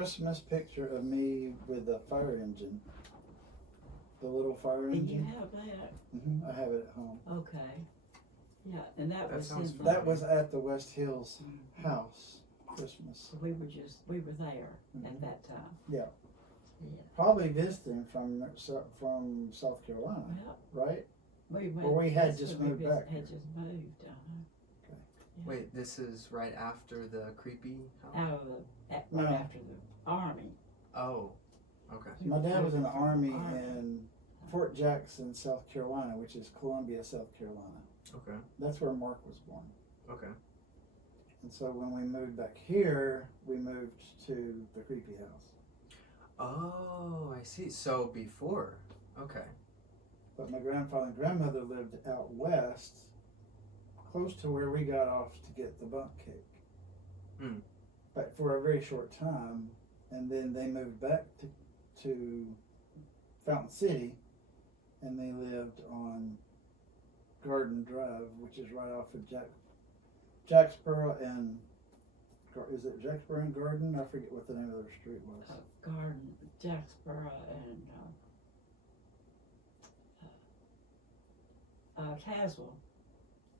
Christmas picture of me with a fire engine. The little fire And you engine. have that? I have it at home. Okay. Yeah, and that was sounds in That was at the West Hills house, Christmas. So we were there Mhm. at that time. Yeah. Yeah. Probably visiting from South Carolina, Well, right? we went. Or we had that's just when moved we back. Had just moved. Wait, this is right after the creepy house? Out of right No. after the army. Oh, okay. My dad was in the Army in Fort Jackson, South Carolina, which is Columbia, South Carolina. Okay. That's where Mark was born. Okay. And so when we moved back here, we moved to the creepy house. Oh, I see. So before. Okay. But my grandfather and grandmother lived out west, close to where we got off to get the bunk cake. Mm. But for a very short time, and then they moved back to Fountain City, and they lived on Garden Drive, which is right off of Jacksboro and is it Jacksboro and Garden? I forget what the name of their street was. Garden, Jacksboro, and Tazewell.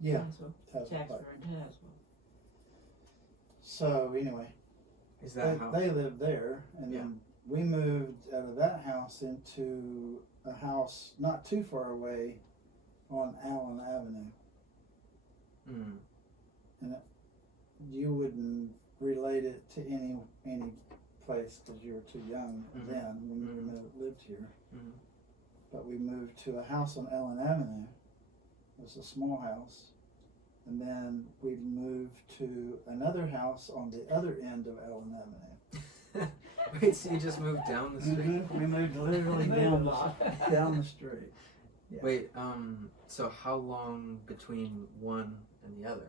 Yeah, Tazewell. Jacksboro and Tazewell. So anyway, Is that how? they lived there, and then we moved out of that house into a house not too far away on Allen Avenue. Mm. You wouldn't relate it to any place because you were too young Mhm. then when Mhm. you lived here. Mhm. But we moved to a house on Allen Avenue. It was a small house. And then we moved to another house on the other end of Allen Avenue. Wait, so you just moved down the street? We moved literally down the street. Yeah. Wait, so how long between one and the other?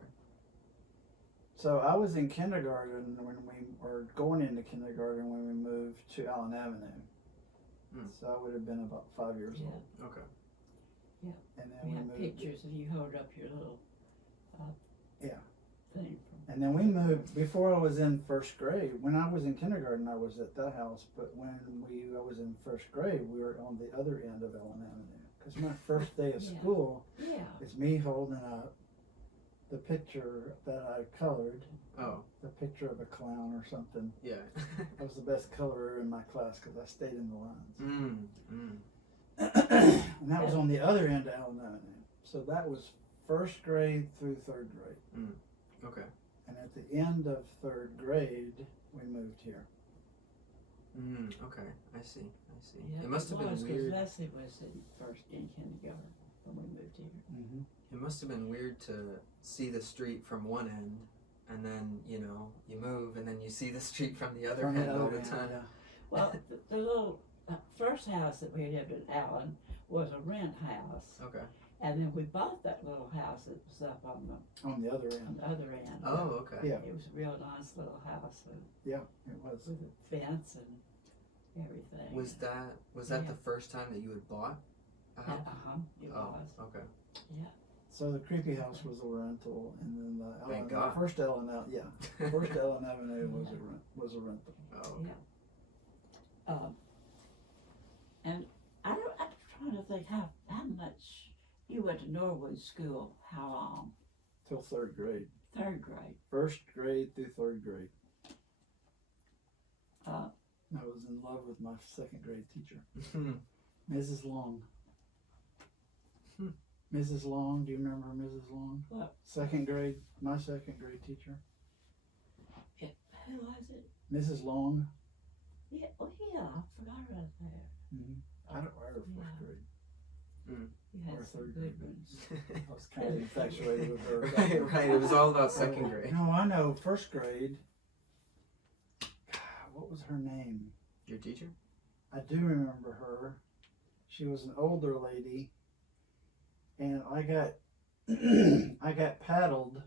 So I was in kindergarten or going into kindergarten when we moved to Allen Avenue. Mm. So I would have been about 5 years Yeah. old. Okay. And then We we have moved. pictures of you hold up your little Yeah. thing from. And then we moved before I was in first grade. When I was in kindergarten, I was at that house. But when I was in first grade, we were on the other end of Allen Avenue. Because my first day of Yeah. school Yeah. is me holding up the picture that I colored, Oh, the picture of a clown or something. yeah. I was the best colorer in my class because I stayed in the lines. Mm. Mm. And that was on the other end of Allen Avenue. So that was first grade through third grade. Okay. And at the end of third grade, we moved here. Okay. I see. Yeah, It must have been because weird. Leslie was in kindergarten when we moved here. Mm-hmm. It must have been weird to see the street from one end, and then you move, and then you see the street from the other end all the time. Yeah. Well, the little first house that we lived in Allen was a rent house, Okay. and then we bought that little house that was up on On the other end. the other end. Oh, okay. Yeah. It was a real nice little house Yeah, it was. with a fence and everything. Was that Yeah. the first time that you had bought a house? It Oh, was. okay. So the creepy house was a rental, and then the Thank God. first Allen Avenue was a rental. Oh, okay. Yeah. And I'm trying to think how much you went to Norwood School. How long? Till third grade. Third grade. First grade through third grade. Uh, I was in love with my second grade teacher, Mrs. Long. Mrs. Long, do you remember Mrs. Long? What? My second grade teacher. Who was it? Mrs. Long. Yeah. Oh, yeah. I forgot about that. I don't remember Yeah. first grade. You Or had some third good grade. ones. I was kind of infatuated with her. right. It was all about second grade. No, I know. First grade. What was her name? Your teacher? I do remember her. She was an older lady, and I got I got paddled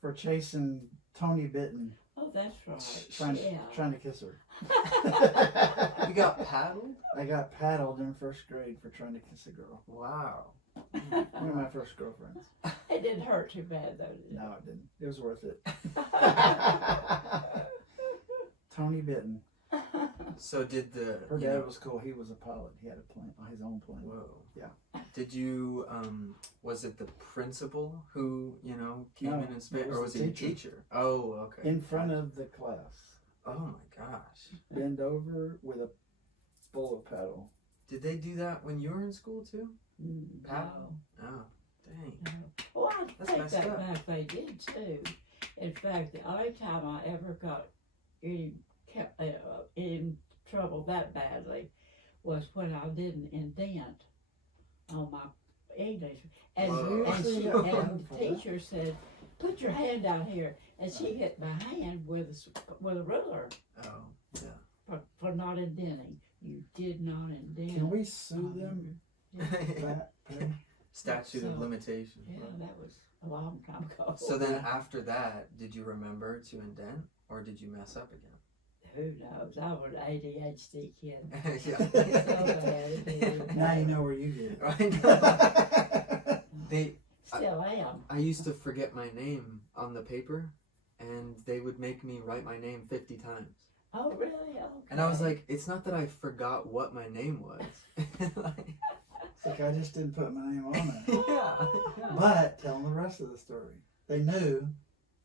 for chasing Tony Bitten, Oh, that's right. trying to kiss her. You got paddled? I got paddled in first grade for trying to kiss a girl. Wow. One of my first girlfriends. It didn't hurt too bad though, did it? No, it didn't. It was worth it. Tony Bitten. So did the Her you dad know, was cool. He was a pilot. He had a plane, his own plane. whoa. Yeah. Did you was it the principal who, came No, in and spoke, it was or was the it your teacher. teacher? Oh, okay. In front of the class. Oh my gosh. Bend over with a bullet paddle. Did they do that when you were in school too? Paddle? No. Oh, dang. No. Well, I That's take messed that up. back. They did too. In fact, the only time I ever got in trouble that badly was when I didn't indent on my English, and Whoa. and, she, Yeah. and the teacher said, "Put your hand out here," and she hit my hand with a ruler Oh, for not indenting. You did not indent. Can we sue them? Back pay? statute of So, limitation. Yeah, that was a long time ago. So then after that, did you remember to indent or did you mess up again? Who knows? I was an ADHD kid. Yeah. So bad, it didn't Now you matter. know where you get I know. it. Still am. I used to forget my name on the paper and they would make me write my name 50 times. Oh, really? Okay. And I was like, it's not that I forgot what my name was. Like, It's like I just didn't put my name on it. yeah. But tell them the rest of the story. They knew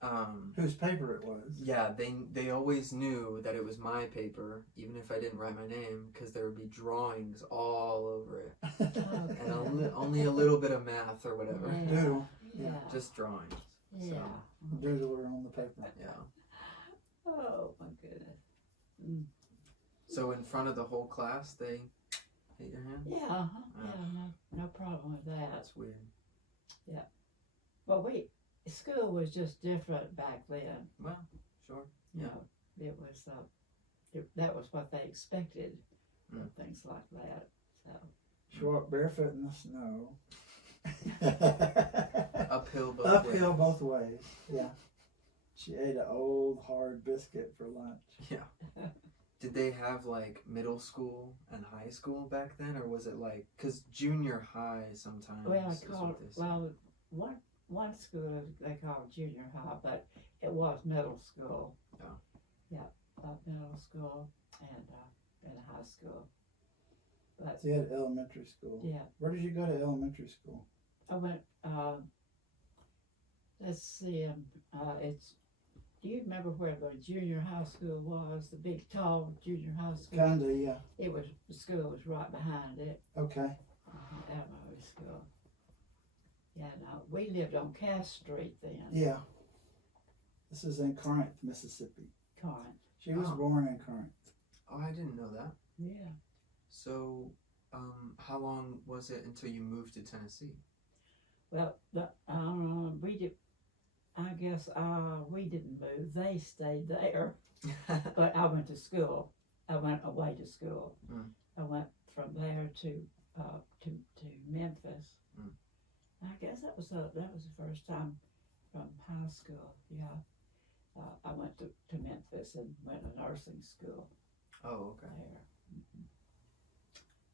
Um, whose paper it was. yeah, they always knew that it was my paper, even if I didn't write my name, because there would be drawings all over it. And only a little bit of math or whatever. Yeah. Doodle. Yeah. Just drawings. Yeah. Doodler on the paper. Yeah. Oh, my goodness. So in front of the whole class, they hit your hand? Yeah, yeah, no problem with that. That's weird. But school was just different back then. Well, sure. You Yeah. know, it was, that was what they expected, things like that. So. She walked barefoot in the snow. Uphill both Uphill ways. both ways. Yeah. She ate an old hard biscuit for lunch. Yeah. Did they have like middle school and high school back then, or was it like, because junior high sometimes Well, is what they say. one school they call junior high, but it was middle school. Oh. Yeah, middle school and high school. But So you had elementary school. yeah, Where did you go to elementary school? I went. Let's see. It's. Do you remember where the junior high school was? The big, tall junior high school. Kinda, yeah. It was. The school was right behind it. Okay. Elementary school. Yeah, no, we lived on Cass Street then. Yeah. This is in Corinth, Mississippi. Corinth. She was Oh. born in Corinth. Oh, I didn't know that. Yeah. So, how long was it until you moved to Tennessee? Well, we did. I guess we didn't move. They stayed there. But I went to school. I went away to school. I went from there to Memphis. I guess that was the first time from high school. Yeah, I went to Memphis and went to nursing school Oh, okay. there.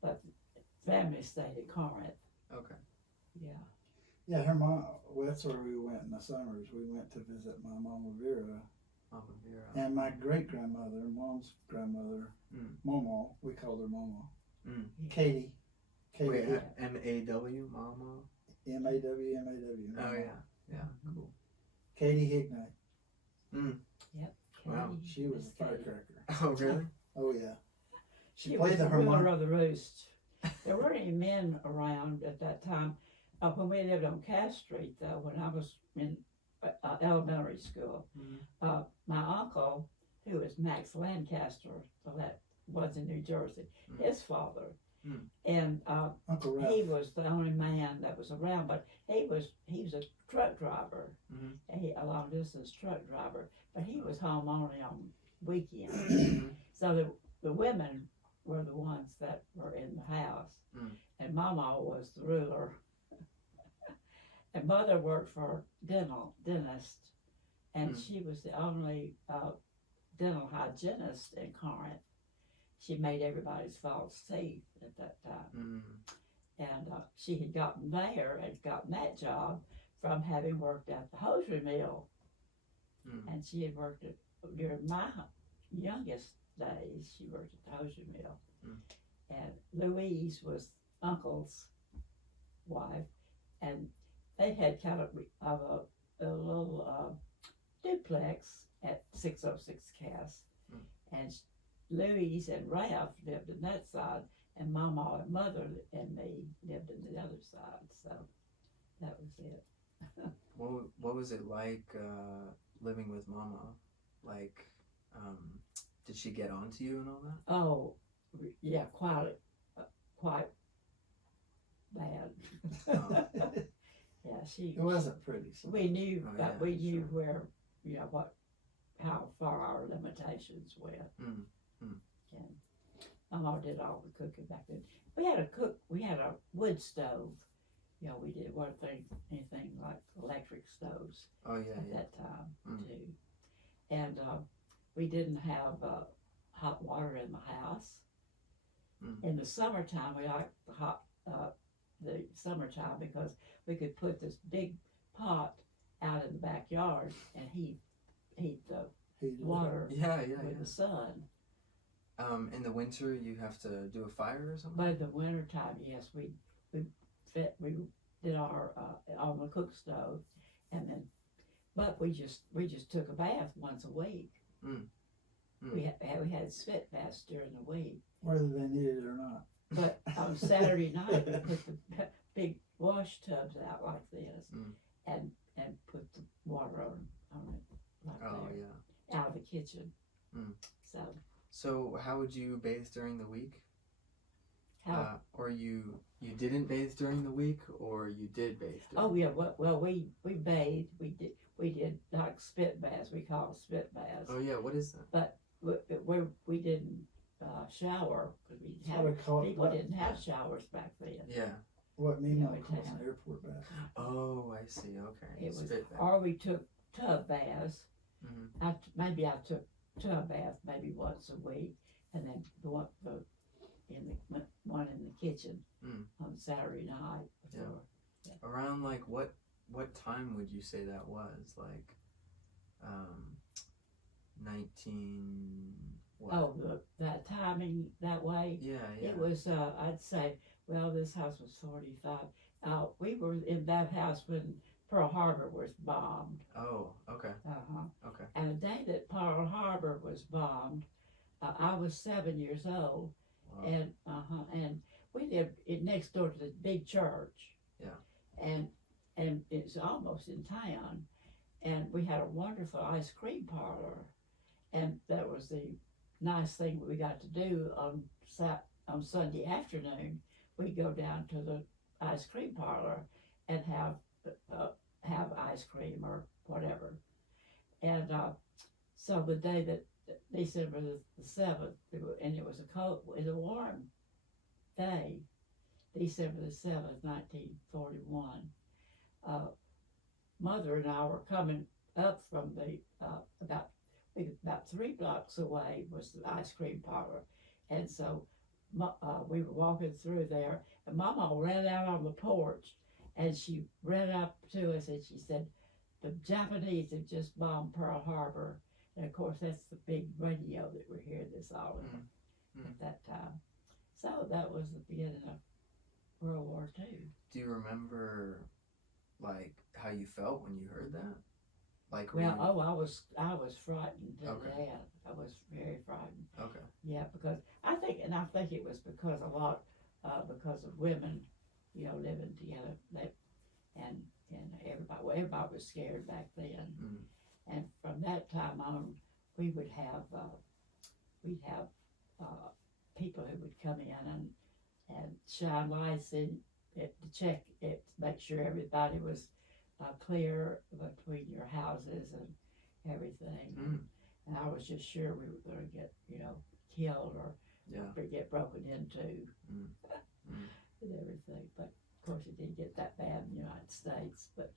But family stayed at Corinth. Okay. Yeah. Yeah, her mom, well, that's where we went in the summers. We went to visit my Mama Vera Mama Vera. and my great-grandmother, Mom's grandmother, Momo. We called her Momo. Katie. Katie. Wait, M-A-W, Mama? M-A-W. Oh, yeah. Yeah, cool. Katie Hignite. Wow. Katie, She was Miss a Katie. firecracker. Oh, really? Oh, yeah. She She played was the the ruler harmonica. of the roost. There weren't any men around at that time. When we lived on Cass Street, though, when I was in elementary school, my uncle, who was Max Lancaster, so that was in New Jersey, his father, and Uncle Ralph. he was the only man that was around. But he was a truck driver, a long distance truck driver. But he was home only on weekends. So the women were the ones that were in the house, and Mama was the ruler. And Mother worked for dentist, and she was the only dental hygienist in Corinth. She made everybody's false teeth at that time, and she had gotten that job from having worked at the hosiery mill, and she had worked during my youngest days, she worked at the hosiery mill. Mm. And Louise was Uncle's wife, and they had kind of a little duplex at 606 Cass. Mm. And Louise and Ralph lived on that side, and Mama and Mother and me lived on the other side. So that was it. What was it like living with Mama? Like, did she get on to you and all that? Oh, yeah, quite bad. Oh. Yeah, she. It wasn't pretty. So. We knew, Oh, but yeah, we knew sure. where, how far our limitations went. Mm. And Mama did all the cooking back then. We had a wood stove. We did anything like electric stoves Oh yeah, at yeah. that time Mm. too. And we didn't have hot water in the house. Mm. In the summertime, we liked the summertime because we could put this big pot out in the backyard and heat the water Yeah, with the sun. In the winter, you have to do a fire or something. But in the wintertime, yes, we did our on the cook stove, and then, but we just took a bath once a week. Mm. Mm. We had spit baths during the week, Whether they needed it or not. but on Saturday night we put the big wash tubs out like this, and put the water on it like Oh there, yeah. out of the kitchen. Mm. So how would you bathe during the week? how? Or you didn't bathe during the week, or you did bathe? Oh yeah, well we bathed. We did like spit baths. We call it spit baths. Oh yeah, what is that? We didn't shower because That's what I call it. people didn't have showers back then. Yeah. What Mimo it calls takes- an airport bathroom. Oh, I see. Okay. It was, Spit bath. or we took tub baths. Mhm. Maybe I took tub bath maybe once a week, and then the one in the kitchen Mm. on Saturday night before. Around like what time would you say that was? Like, 19. What? Oh, that timing that way. Yeah, yeah. It was, I'd say, well, this house was 45. We were in that house when Pearl Harbor was bombed. Oh, okay. Okay. And the day that Pearl Harbor was bombed, I was 7 years old, Wow. and we lived next door to the big church. Yeah. And it's almost in town, and we had a wonderful ice cream parlor, and that was the nice thing we got to do on Sunday afternoon. We'd go down to the ice cream parlor and have ice cream or whatever. And so the day that December the 7th, and it was a warm day, December the 7th, 1941. Mother and I were coming up from the about 3 blocks away was the ice cream parlor, and so we were walking through there, and Mama ran out on the porch, and she ran up to us and she said, "The Japanese have just bombed Pearl Harbor," and of course that's the big radio that we're hearing this all at that time. So that was the beginning of World War II. Do you remember, like, how you felt when you heard that? Like, Well, I was frightened to Okay. death. I was very frightened. Okay. Yeah, because I think it was because because of women, living together. And everybody was scared back then. Mm. And from that time on, we would have people who would come in and shine lights in it to check it, to make sure everybody was clear between your houses and everything. Mm. And I was just sure we were going to get, killed or Yeah. get broken into Mm. Mm. and everything. But of course, it didn't get that bad in the United States. But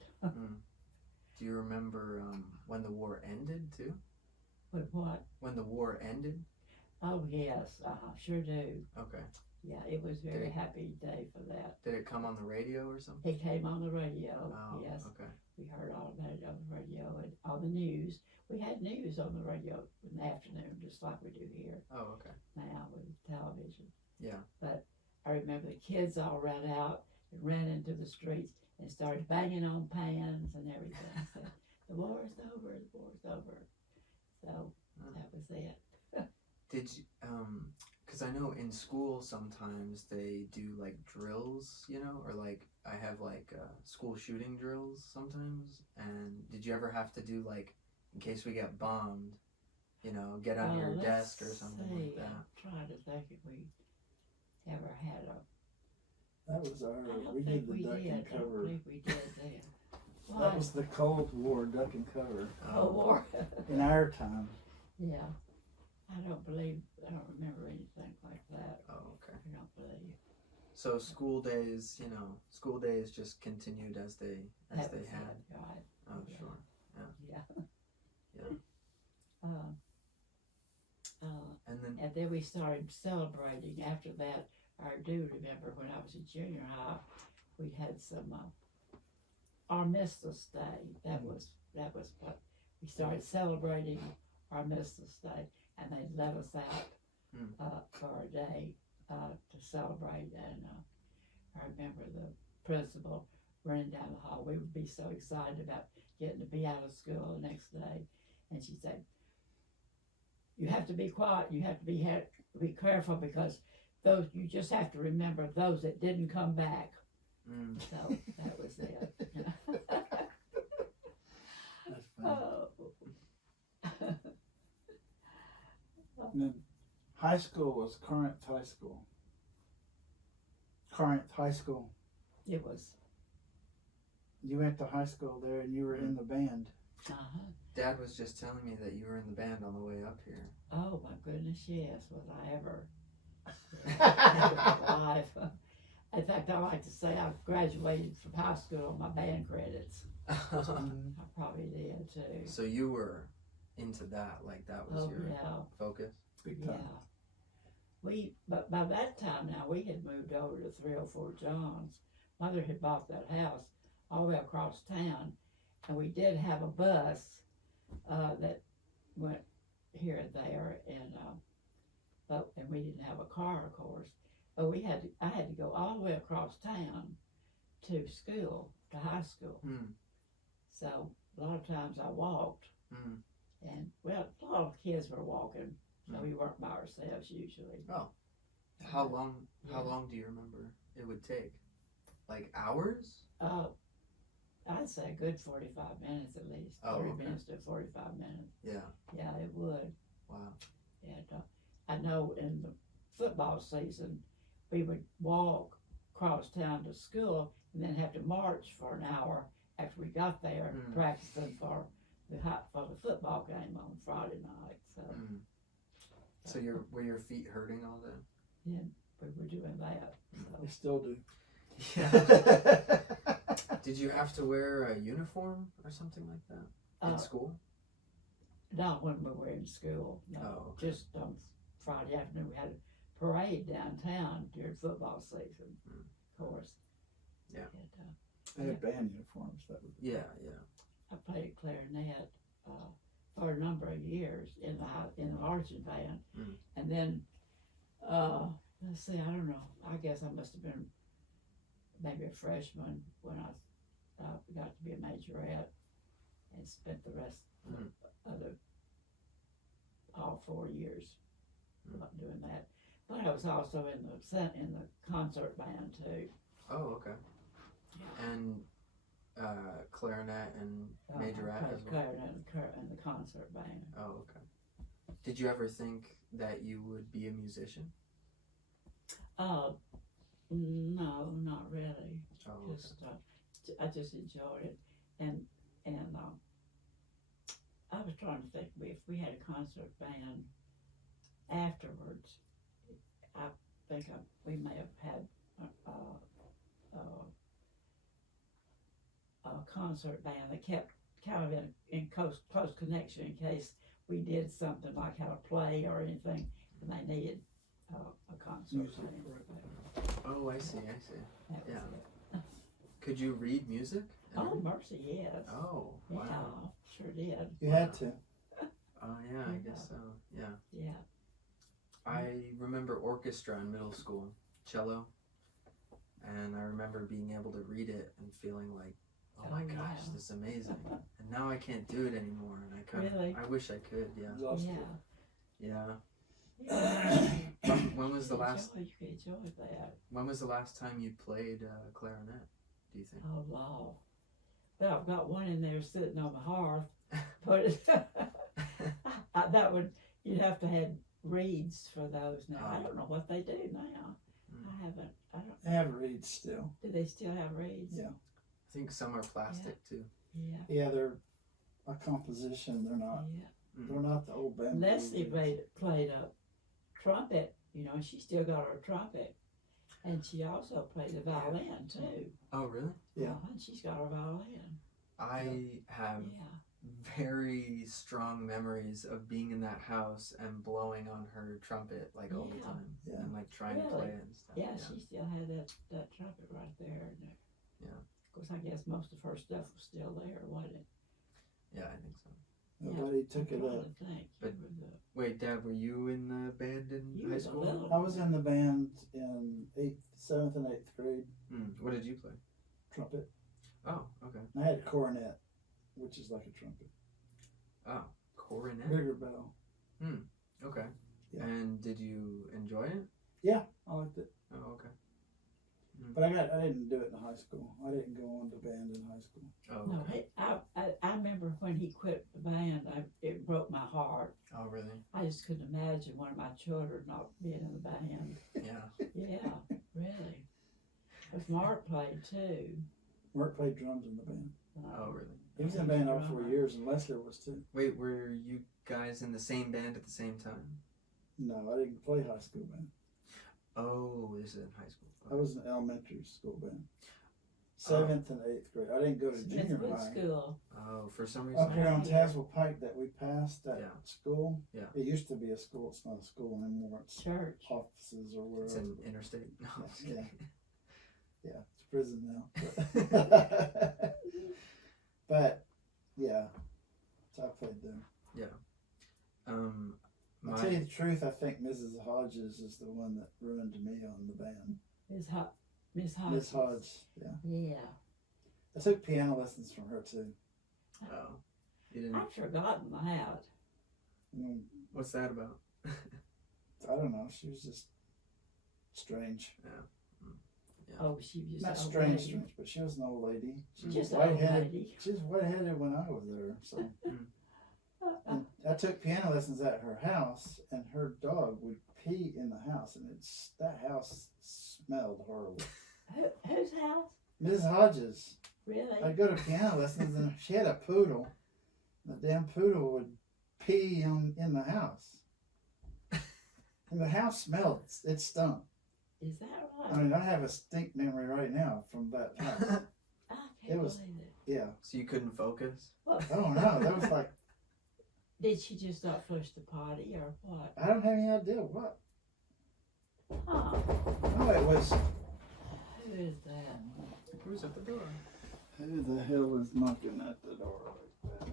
Do you remember when the war ended too? what? When the war ended? Oh yes, sure do. Okay. Yeah, it was a very happy day for that. Did it come on the radio or something? It came on the radio. Oh, Yes, okay. we heard all about it on the radio and on the news. We had news on the radio in the afternoon just like we do here Oh, okay. now with television. Yeah. But I remember the kids all ran out and ran into the streets and started banging on pans and everything. So, the war's over, the war's over. So that was it. Did you, because I know in school sometimes they do like drills, you know, or like I have like school shooting drills sometimes. And did you ever have to do like, in case we get bombed, you know, get on your desk or something like that? I'm trying to think if we ever had a. That was I our, don't we think did the we duck did. and I don't cover. think we did then. That was the Cold War duck and cover Cold War. in our time. Yeah. I don't remember anything like that. Oh, okay. I don't believe. So school days, you know, school days just continued as they That was had. it, right. Oh, Yeah. sure. Yeah. Yeah. And then, And then we started celebrating. After that, I do remember when I was in junior high, we had some Armistice Day. That was what we started celebrating Armistice Day, and they let us out for a day to celebrate. And I remember the principal running down the hall. We would be so excited about getting to be out of school the next day, and she said, "You have to be quiet. You have to be careful because those you just have to remember those that didn't come back." So that was it. That's funny. Oh. And then high school was Corinth High School. Corinth High School. It was. You went to high school there and you were in the band. Dad was just telling me that you were in the band on the way up here. Oh my goodness, yes. Was I ever alive? In fact, I like to say I graduated from high school on my band credits. I probably did too. So you were into that, like that was your focus? Big time. Yeah. But by that time now, we had moved over to 304 Johns. Mother had bought that house all the way across town, and we did have a bus that went here and there, and we didn't have a car, of course. But I had to go all the way across town to school, to high school. So a lot of times I walked, and well, a lot of kids were walking, so we weren't by ourselves usually. Oh, how long do you remember it would take? Like hours? I'd say a good 45 minutes at least. 30 minutes to 45 minutes. Yeah. Yeah, it would. Wow. And I know in the football season, we would walk across town to school and then have to march for an hour after we got there, practicing for the football game on Friday night. So, so were your feet hurting all day? Yeah, we were doing that. So. They still do. Yeah. Did you have to wear a uniform or something like that in school? Not when we were in school. No, okay. Just on Friday afternoon we had a parade downtown during football season. Of course. Yeah. And, They had band uniforms. That was Yeah. I played clarinet for a number of years in the marching band, and then let's see, I don't know. I guess I must have been maybe a freshman when I got to be a majorette, and spent the rest of all 4 years doing that. But I was also in the concert band too. Oh, okay. Yeah. And clarinet and majorette as well? Clarinet and the concert band. Oh, okay. Did you ever think that you would be a musician? No, not really. Oh, I just enjoyed it, and I was trying to think if we had a concert band afterwards. I think we may have had a concert band that kept kind of in close connection in case we did something like had a play or anything, and they needed a concert music. band. Oh, I see. That was it. Could you read music? Oh, mercy, yes. Oh, wow. Yeah, sure did. You had to. Oh, yeah, I guess so. Yeah. Yeah. I remember orchestra in middle school, cello, and I remember being able to read it and feeling like, oh my gosh, yeah. this is amazing. And now I can't do it anymore, and I kind of, Really? I wish I could. Yeah, Lost Yeah. it. yeah. Yeah. When was the last? You could enjoy that. When was the last time you played clarinet? Do you think? Oh, Lord. But I've got one in there sitting on the hearth. But it, that would, you'd have to have reeds for those now. I don't know what they do now. I don't. They have reeds still. Do they still have reeds? Yeah. I think some are plastic too. Yeah. Yeah, they're a composition. They're not. Yeah. They're not the old bamboo. Leslie reeds. played a trumpet. You know, she still got her trumpet. And she also played the violin, too. Oh, really? Yeah. And she's got her violin. I have Yeah. very strong memories of being in that house and blowing on her trumpet like all the Yeah. time. Yeah. And like trying to Really? play it and stuff. Yeah, she still had that trumpet right there. And Yeah. Of course, I guess most of her stuff was still there, wasn't it? Yeah, I think so. Nobody took it I'm up. trying to think. But- You were Wait, Dad, were you in the band in You high was a school? little- I was in the band in 7th and 8th grade, What did you play? trumpet. Oh, okay. I had a cornet, which is like a trumpet. Oh, cornet. Bigger bell. Okay. Yeah. And did you enjoy it? Yeah, I liked it. Oh, okay. But I didn't do it in high school. I didn't go on to band in high school. Oh, No, okay. I remember when he quit the band, it broke my heart. Oh, really? I just couldn't imagine one of my children not being in the band. Yeah. Yeah, really. Because Mark played too. Mark played drums in the band. Oh, really? He was in the band all 4 years, and Leslie was too. Wait, were you guys in the same band at the same time? No, I didn't play high school band. Oh, this is in high school. I was in elementary school band. 7th and 8th grade. I didn't go to junior Smithwood high. School. Oh, for some reason. Up here on Yeah. Tazewell Pike that we passed that Yeah. school. Yeah. It used to be a school. It's not a school anymore. It's Church. offices or It's wherever. in interstate. No, I'm just Yeah. kidding. Yeah, it's prison now. But yeah, so I played there. My, I'll tell you the truth, I think Mrs. Hodges is the one that ruined me on the band. Miss Hodge. Miss Hodge, yeah. Yeah. I took piano lessons from her too. oh, you didn't. I've forgotten that. Mm, What's that about? I don't know, she was just strange. Oh, she was Not just old strange, lady. strange, but she was an old lady. She was Just an old white-headed. lady. She was white-headed when I was there, so. And I took piano lessons at her house, and her dog would pee in the house, and that house smelled horrible. Whose house? Mrs. Hodges, Really? I'd go to piano lessons, and she had a poodle. The damn poodle would pee in the house. And the house smelled. It stunk. Is that right? I mean, I have a stink memory right now from that house. I it can't was- believe it. Yeah. So you couldn't focus? Well, Oh no, that was like, did she just not flush the potty or what? I don't have any idea what. Oh, No, it was. who is that? Who's at the door? Who the hell is knocking at the door like that?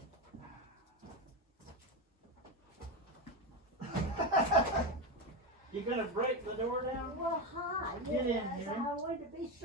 You gonna break the door down? Well, hi. Get in yes, here. I wanted to be sure